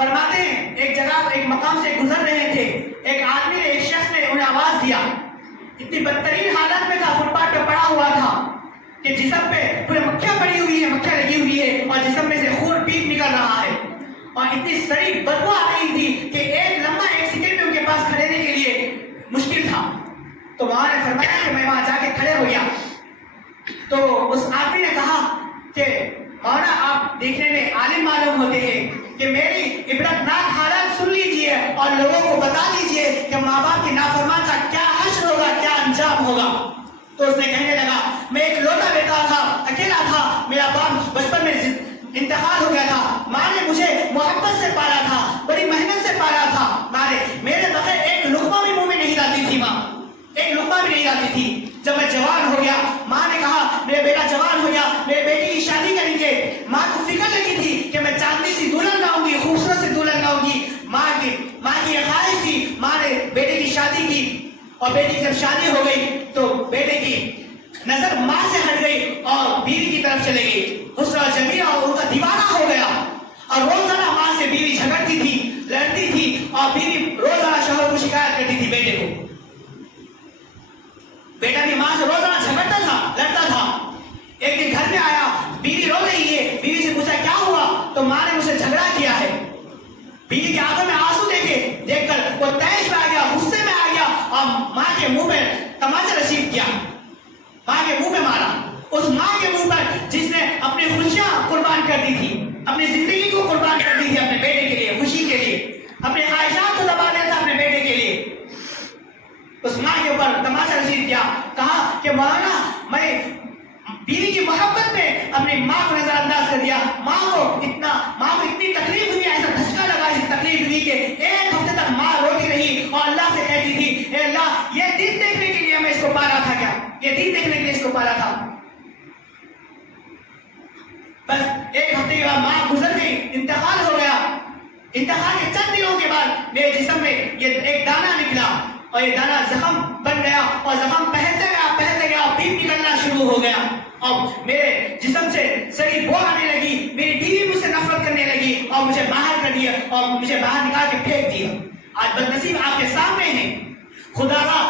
فرماتے ہیں ایک جگہ ایک مقام سے گزر رہے تھے، ایک آدمی نے، ایک شخص نے انہیں آواز دیا، اتنی بدترین حالت میں تھا، فٹ پاتھ پہ پڑا ہوا تھا کہ جسم پہ پورے مکھیاں پڑی ہوئی ہے، مکھیاں لگی ہوئی ہے اور جسم میں سے خون پیپ نکل رہا ہے اور اتنی سڑی بدبو آ رہی تھی کہ ایک لمحہ، ایک سیکنڈ میں ان کے پاس کھڑے رہنے کے لیے مشکل تھا۔ تو وہاں نے فرمایا کہ میں وہاں جا کے کھڑے ہو گیا۔ تو اس آدمی نے کہا کہ مولانا آپ دیکھنے میں عالم معلوم ہوتے ہیں کہ میری عبرتناک حالت سن لیجئے اور لوگوں کو بتا دیجئے کہ ماں باپ کی نافرمان کا کیا حشر ہوگا، کیا انجام ہوگا۔ تو اس نے کہنے لگا میں ایک لوٹا بیٹا تھا، اکیلا تھا، میرا باپ بچپن میں انتقال ہو گیا تھا، ماں نے مجھے محبت سے پالا تھا، بڑی محنت سے پالا تھا، میرے بغیر ایک لقمہ بھی منہ میں نہیں ڈالتی تھی، ماں ایک لقمہ بھی نہیں ڈالتی تھی۔ جب میں جوان ہو گیا، ماں نے کہا میرا بیٹا جوان ہو گیا، میرے بیٹی کی شادی کریں گے، ماں کو فکر لگی تھی کہ میں چاندنی سی دلہن لاؤں گی، خوبصورت سی دلہن لاؤں گی۔ ماں کی یہ خواہش تھی، ماں نے بیٹے کی شادی کی اور بیٹی کی جب شادی ہو گئی تو بیٹے کی نظر ماں سے ہٹ گئی اور بیوی کی طرف چلے گئی، حسن و جمیلہ اور ان کا دیوانہ ہو گیا اور روزانہ ماں سے بیوی جھگڑتی تھی، لڑتی تھی اور بیوی روزانہ شوہر کو شکایت کرتی تھی بیٹے کو۔ بیٹا بھی ماں سے روزانہ جھگڑتا تھا، لڑتا تھا۔ ایک دن گھر میں آیا، بیوی رو رہی ہے، بیوی سے پوچھا کیا ہوا؟ تو ماں نے مجھ سے جھگڑا کیا ہے۔ بیوی کے آنکھوں میں آنسو دیکھ کر وہ تیش میں آ گیا، غصے میں آ گیا اور ماں کے منہ پہ تماچا رسید کیا، ماں کے منہ پہ مارا۔ اس ماں کے منہ پر جس نے اپنی خوشیاں قربان کر دی تھی، اپنی زندگی کو قربان کر دی تھی اپنے بیٹے کے لیے، خوشی کے لیے، اپنے خواہشات کو دبا دیا تھا اپنے بیٹے کے لیے، اس ماں کے اوپر تماچا رسید کیا۔ کہا کہ مولانا میں بیوی کی محبت میں اپنی ماں کو نظر انداز کر دیا، ماں کو اتنی تکلیف ہوئی، ایسا دھچکا لگا، ایسی تکلیف ہوئی کہ ایک ہفتے تک ماں روتی رہی اور اللہ سے کہتی تھی اے اللہ یہ دن دیکھنے کے لیے میں اس کو پالا تھا کیا، یہ دن دیکھنے کے لیے اس کو پالا تھا۔ بس ایک ہفتے کے بعد ماں گزر گئی، انتقال ہو گیا۔ انتقال کے چند دنوں کے بعد میرے جسم میں یہ ایک دانہ نکلا اور یہ دانہ زخم بن گیا اور زخم پھیلتے گیا، پیپ نکلنا شروع ہو گیا اور میرے جسم سے سڑی بو آنے لگی، میری بیوی مجھ سے نفرت کرنے لگی اور مجھے باہر کر دیا اور مجھے باہر نکال کے پھینک دیا۔ آج بدنصیب آپ کے سامنے ہیں، خدا را